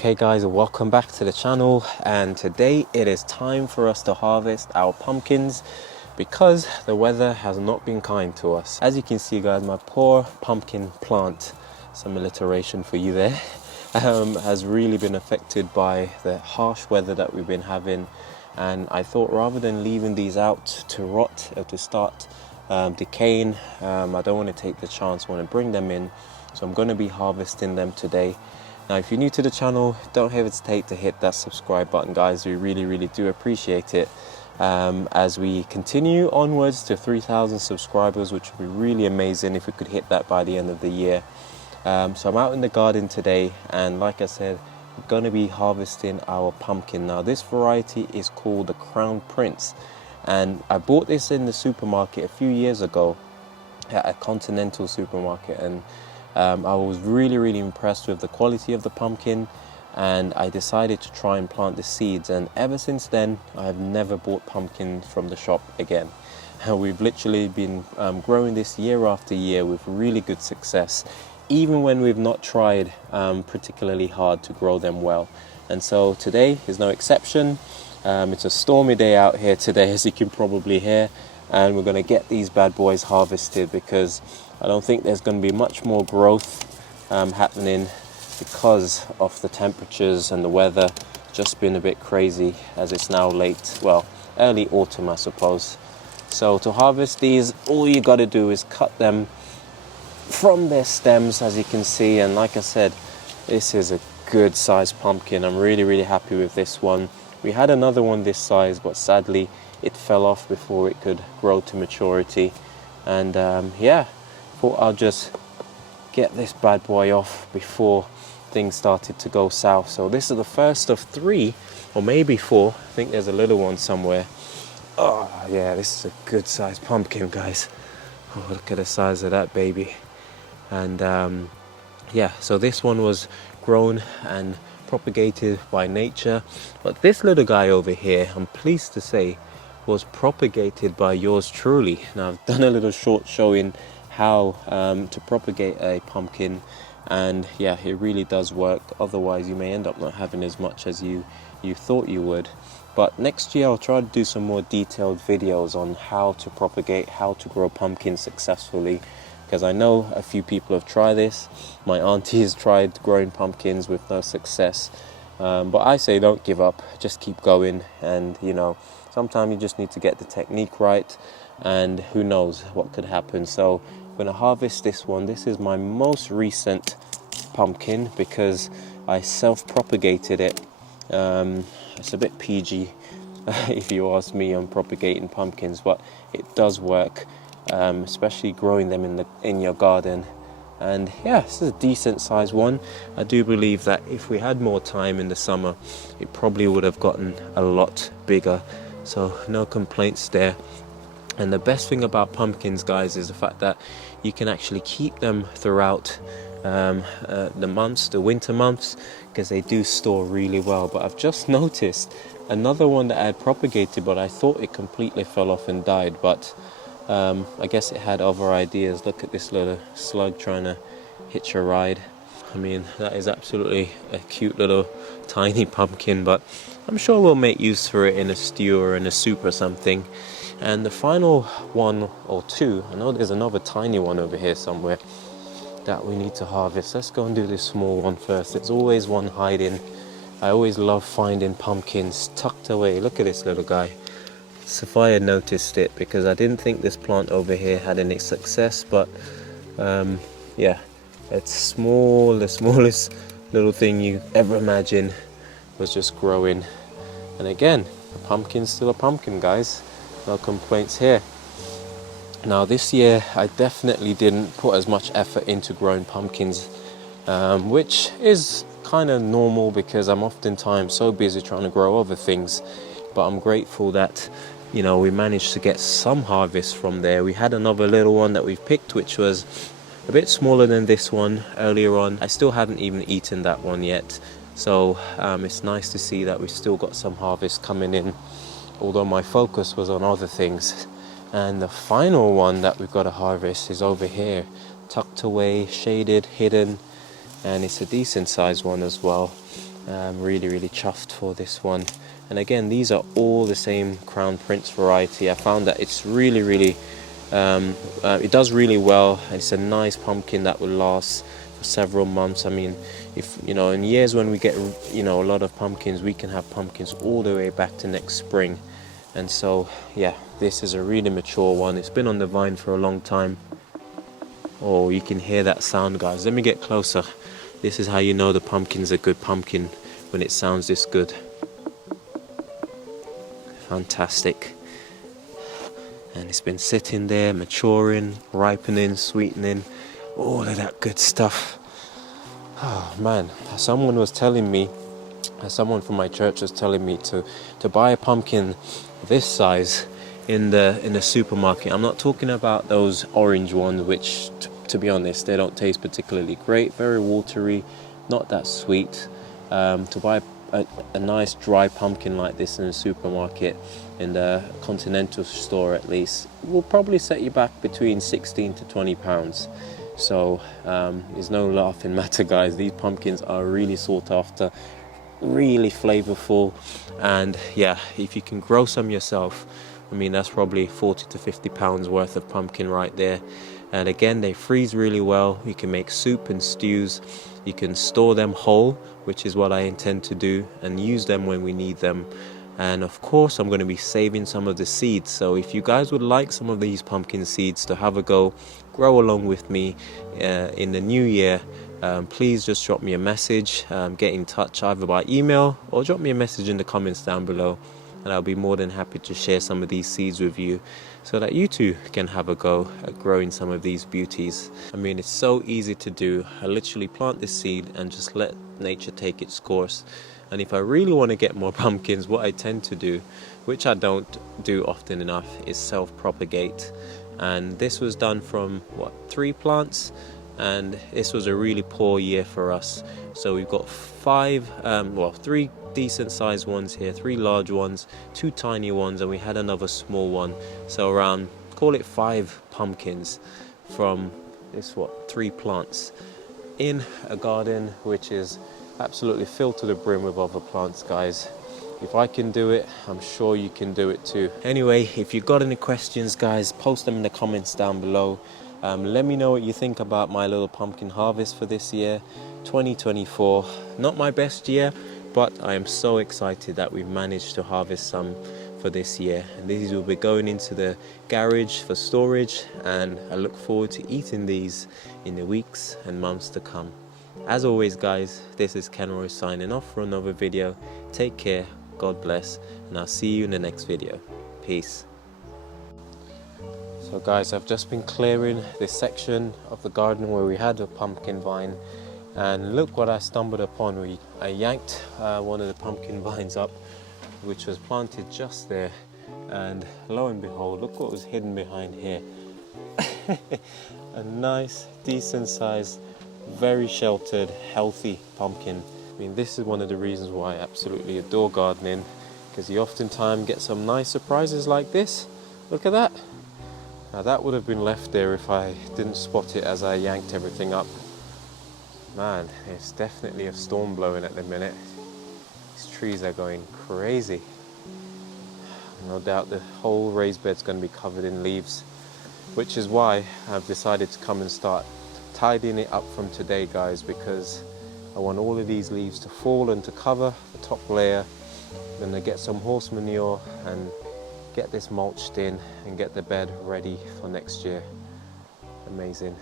Okay guys, welcome back to the channel, and today it is time for us to harvest our pumpkins because the weather has not been kind to us. As you can see guys, my poor pumpkin plant, some alliteration for you there, has really been affected by the harsh weather that we've been having. And I thought rather than leaving these out to rot or to start decaying, I don't want to take the chance, I want to bring them in. So I'm going to be harvesting them today. Now, if you're new to the channel, don't hesitate to hit that subscribe button, guys. We really do appreciate it. As we continue onwards to 3,000 subscribers, which would be really amazing if we could hit that by the end of the year. So I'm out in the garden today, and like I said, we're going to be harvesting our pumpkin. Now, this variety is called the Crown Prince, and I bought this in the supermarket a few years ago at a Continental supermarket, and I was really impressed with the quality of the pumpkin, and I decided to try and plant the seeds, and ever since then I have never bought pumpkin from the shop again. We've literally been growing this year after year with really good success, even when we've not tried particularly hard to grow them well. And so today is no exception. It's a stormy day out here today, as you can probably hear, and we're going to get these bad boys harvested because I don't think there's going to be much more growth happening because of the temperatures and the weather just been a bit crazy, as it's now early autumn, I suppose. So to harvest these, all you got to do is cut them from their stems, as you can see. And like I said, this is a good sized pumpkin. I'm really happy with this one. We had another one this size, but sadly it fell off before it could grow to maturity. And yeah, thought I'll just get this bad boy off before things started to go south. So this is the first of 3 or maybe 4. I think there's a little one somewhere. Oh yeah, this is a good sized pumpkin, guys. Oh, look at the size of that baby. And yeah, so this one was grown and propagated by nature, but this little guy over here, I'm pleased to say, was propagated by yours truly. Now, I've done a little short showing how to propagate a pumpkin, and yeah, it really does work. Otherwise you may end up not having as much as you thought you would. But next year I'll try to do some more detailed videos on how to propagate, how to grow pumpkins successfully, because I know a few people have tried this. My auntie has tried growing pumpkins with no success, but I say don't give up, just keep going. And you know, sometimes you just need to get the technique right, and who knows what could happen. So I'm going to harvest this one. This is my most recent pumpkin because I self-propagated it. It's a bit PG if you ask me on propagating pumpkins, but it does work, especially growing them in your garden. And yeah, this is a decent sized one. I do believe that if we had more time in the summer, it probably would have gotten a lot bigger. So no complaints there. And the best thing about pumpkins, guys, is the fact that you can actually keep them throughout the winter months, because they do store really well. But I've just noticed another one that I had propagated, but I thought it completely fell off and died. But I guess it had other ideas. Look at this little slug trying to hitch a ride. I mean, that is absolutely a cute little tiny pumpkin, but I'm sure we'll make use for it in a stew or in a soup or something. And the final 1 or 2, I know there's another tiny one over here somewhere that we need to harvest. Let's go and do this small one first. There's always one hiding. I always love finding pumpkins tucked away. Look at this little guy. Sophia noticed it because I didn't think this plant over here had any success, but yeah, it's small. The smallest little thing you ever imagine was just growing. And again, a pumpkin's still a pumpkin, guys. No complaints here. Now this year I definitely didn't put as much effort into growing pumpkins, which is kind of normal because I'm oftentimes so busy trying to grow other things. But I'm grateful that, you know, we managed to get some harvest from there. We had another little one that we've picked, which was a bit smaller than this one earlier on. I still haven't even eaten that one yet, so it's nice to see that we've still got some harvest coming in, although my focus was on other things. And the final one that we've got to harvest is over here, tucked away, shaded, hidden, and it's a decent sized one as well. I'm really chuffed for this one. And again, these are all the same Crown Prince variety. I found that it's really it does really well, and it's a nice pumpkin that will last for several months. I mean, if you know, in years when we get, you know, a lot of pumpkins, we can have pumpkins all the way back to next spring. And so yeah, this is a really mature one. It's been on the vine for a long time. Oh, you can hear that sound, guys. Let me get closer. This is how you know the pumpkin's a good pumpkin, when it sounds this good. Fantastic. And it's been sitting there, maturing, ripening, sweetening, all of that good stuff. Oh man, someone from my church was telling me to buy a pumpkin this size in the supermarket. I'm not talking about those orange ones, which to be honest, they don't taste particularly great, very watery, not that sweet. To buy a nice dry pumpkin like this in a supermarket, in the continental store at least, will probably set you back between 16 to 20 pounds. So it's no laughing matter, guys. These pumpkins are really sought after, really flavorful, and yeah, if you can grow some yourself, I mean, that's probably 40 to 50 pounds worth of pumpkin right there. And again, they freeze really well. You can make soup and stews. You can store them whole, which is what I intend to do, and use them when we need them. And of course, I'm going to be saving some of the seeds. So if you guys would like some of these pumpkin seeds to have a go, grow along with me in the new year, please just drop me a message, get in touch either by email or drop me a message in the comments down below, and I'll be more than happy to share some of these seeds with you so that you too can have a go at growing some of these beauties. I mean, it's so easy to do. I literally plant this seed and just let nature take its course. And if I really want to get more pumpkins, what I tend to do, which I don't do often enough, is self-propagate. And this was done from 3 plants, and this was a really poor year for us. So we've got 3 decent sized ones here, 3 large ones, 2 tiny ones, and we had another small one. So around, call it 5 pumpkins from this 3 plants in a garden which is absolutely filled to the brim with other plants, guys. If I can do it, I'm sure you can do it too. Anyway, if you've got any questions, guys, post them in the comments down below. Let me know what you think about my little pumpkin harvest for this year, 2024. Not my best year, but I am so excited that we've managed to harvest some for this year. And these will be going into the garage for storage, and I look forward to eating these in the weeks and months to come. As always, guys, this is Kenroy signing off for another video. Take care, God bless, and I'll see you in the next video. Peace. So guys, I've just been clearing this section of the garden where we had a pumpkin vine, and look what I stumbled upon. I yanked one of the pumpkin vines up, which was planted just there, and lo and behold, look what was hidden behind here. A nice, decent sized, very sheltered, healthy pumpkin. I mean, this is one of the reasons why I absolutely adore gardening, because you oftentimes get some nice surprises like this. Look at that. Now that would have been left there if I didn't spot it as I yanked everything up. Man, it's definitely a storm blowing at the minute. These trees are going crazy. No doubt the whole raised bed's going to be covered in leaves, which is why I've decided to come and start tidying it up from today, guys, because I want all of these leaves to fall and to cover the top layer. Then I get some horse manure and get this mulched in and get the bed ready for next year. Amazing.